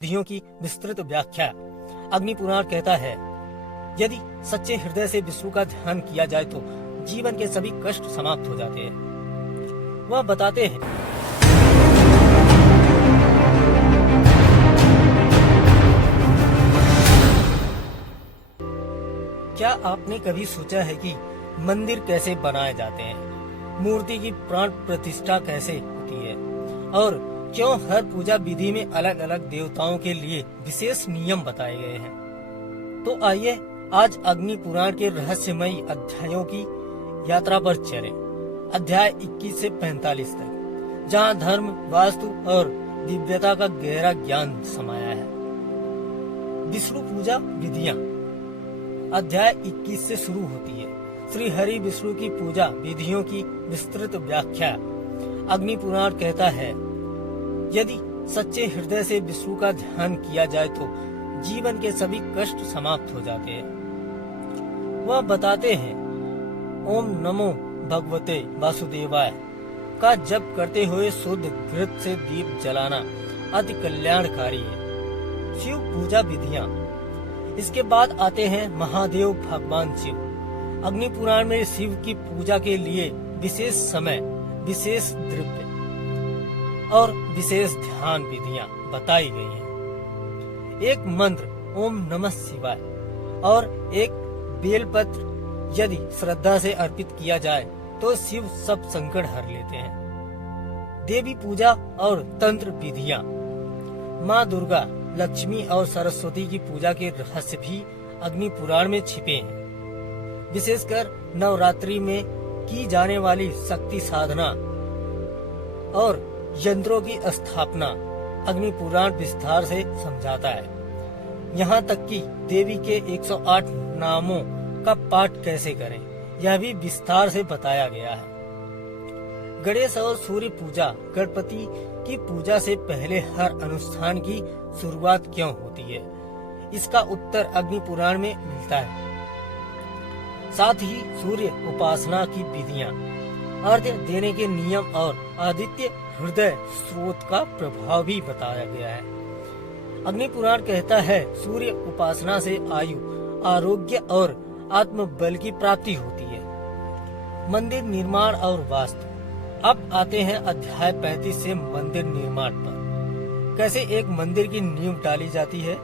विधियों की विस्तृत व्याख्या। अग्नि पुराण कहता है, यदि सच्चे हृदय से विष्णु का ध्यान किया जाए तो जीवन के सभी कष्ट समाप्त हो जाते हैं। वह बताते हैं, क्या आपने कभी सोचा है कि मंदिर कैसे बनाए जाते हैं, मूर्ति की प्राण प्रतिष्ठा कैसे होती है और क्यों हर पूजा विधि में अलग अलग देवताओं के लिए विशेष नियम बताए गए हैं। तो आइए आज अग्नि पुराण के रहस्यमयी अध्यायों की यात्रा पर चलें। अध्याय 21 से 45 तक, जहां धर्म, वास्तु और दिव्यता का गहरा ज्ञान समाया है। विष्णु पूजा विधियां। अध्याय 21 से शुरू होती है श्री हरि विष्णु की पूजा विधियों की विस्तृत व्याख्या। अग्नि पुराण कहता है, यदि सच्चे हृदय से विष्णु का ध्यान किया जाए तो जीवन के सभी कष्ट समाप्त हो जाते हैं। वह बताते हैं, ओम नमो भगवते वासुदेवाय का जप करते हुए शुद्ध घृत से दीप जलाना अति कल्याणकारी है। शिव पूजा विधियां। इसके बाद आते हैं महादेव भगवान शिव। अग्नि पुराण में शिव की पूजा के लिए विशेष समय, विशेष द्रव्य और विशेष ध्यान विधियां बताई गई हैं। एक मंत्र ओम नमः शिवाय और एक बेलपत्र यदि श्रद्धा से अर्पित किया जाए तो शिव सब संकट हर लेते हैं। देवी पूजा और तंत्र विधियां। माँ दुर्गा, लक्ष्मी और सरस्वती की पूजा के रहस्य भी अग्नि पुराण में छिपे हैं। विशेषकर नवरात्रि में की जाने वाली शक्ति साधना और यंत्रों की स्थापना अग्नि पुराण विस्तार से समझाता है। यहाँ तक कि देवी के 108 नामों का पाठ कैसे करें, यह भी विस्तार से बताया गया है। गणेश और सूर्य पूजा। गणपति की पूजा से पहले हर अनुष्ठान की शुरुआत क्यों होती है, इसका उत्तर अग्नि पुराण में मिलता है। साथ ही सूर्य उपासना की विधियां, अर्घ्य देने के नियम और आदित्य हृदय स्रोत का प्रभाव भी बताया गया है। अग्नि पुराण कहता है, सूर्य उपासना से आयु, आरोग्य और आत्मबल की प्राप्ति होती है। मंदिर निर्माण और वास्तु। अब आते हैं अध्याय 35 से मंदिर निर्माण पर। कैसे एक मंदिर की नींव डाली जाती है,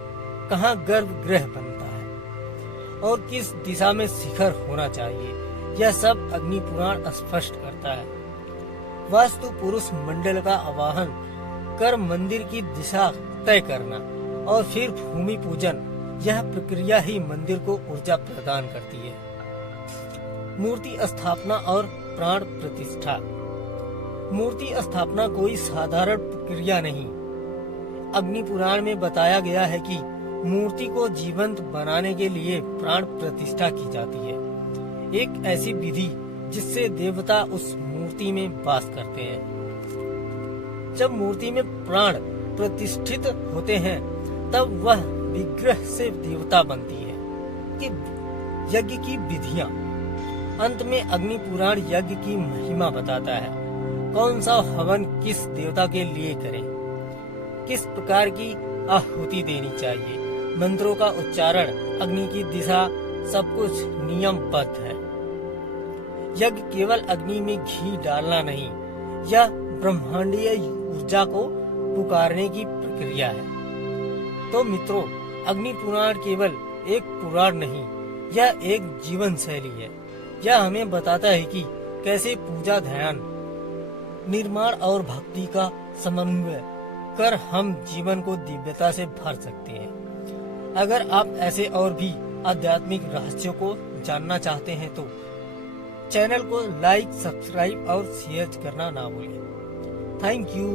कहाँ गर्भगृह बनता है और किस दिशा में शिखर होना चाहिए, यह सब अग्नि पुराण स्पष्ट करता है। वास्तु पुरुष मंडल का आवाहन कर मंदिर की दिशा तय करना और फिर भूमि पूजन, यह प्रक्रिया ही मंदिर को ऊर्जा प्रदान करती है। मूर्ति स्थापना और प्राण प्रतिष्ठा। मूर्ति स्थापना कोई साधारण प्रक्रिया नहीं। अग्नि पुराण में बताया गया है कि मूर्ति को जीवंत बनाने के लिए प्राण प्रतिष्ठा की जाती है। एक ऐसी विधि जिससे देवता उस मूर्ति में वास करते हैं। जब मूर्ति में प्राण प्रतिष्ठित होते हैं तब वह विग्रह से देवता बनती है। कि यज्ञ की विधियां। अंत में अग्नि पुराण यज्ञ की महिमा बताता है। कौन सा हवन किस देवता के लिए करें, किस प्रकार की आहुति देनी चाहिए, मंत्रों का उच्चारण, अग्नि की दिशा, सब कुछ नियमबद्ध है। यज्ञ केवल अग्नि में घी डालना नहीं, यह ब्रह्मांडीय ऊर्जा को पुकारने की प्रक्रिया है। तो मित्रों, अग्नि पुराण केवल एक पुराण नहीं, यह एक जीवन शैली है। यह हमें बताता है कि कैसे पूजा, ध्यान, निर्माण और भक्ति का समन्वय कर हम जीवन को दिव्यता से भर सकते हैं। अगर आप ऐसे और भी आध्यात्मिक रहस्यों को जानना चाहते हैं तो चैनल को लाइक, सब्सक्राइब और शेयर करना ना भूलें। Thank you.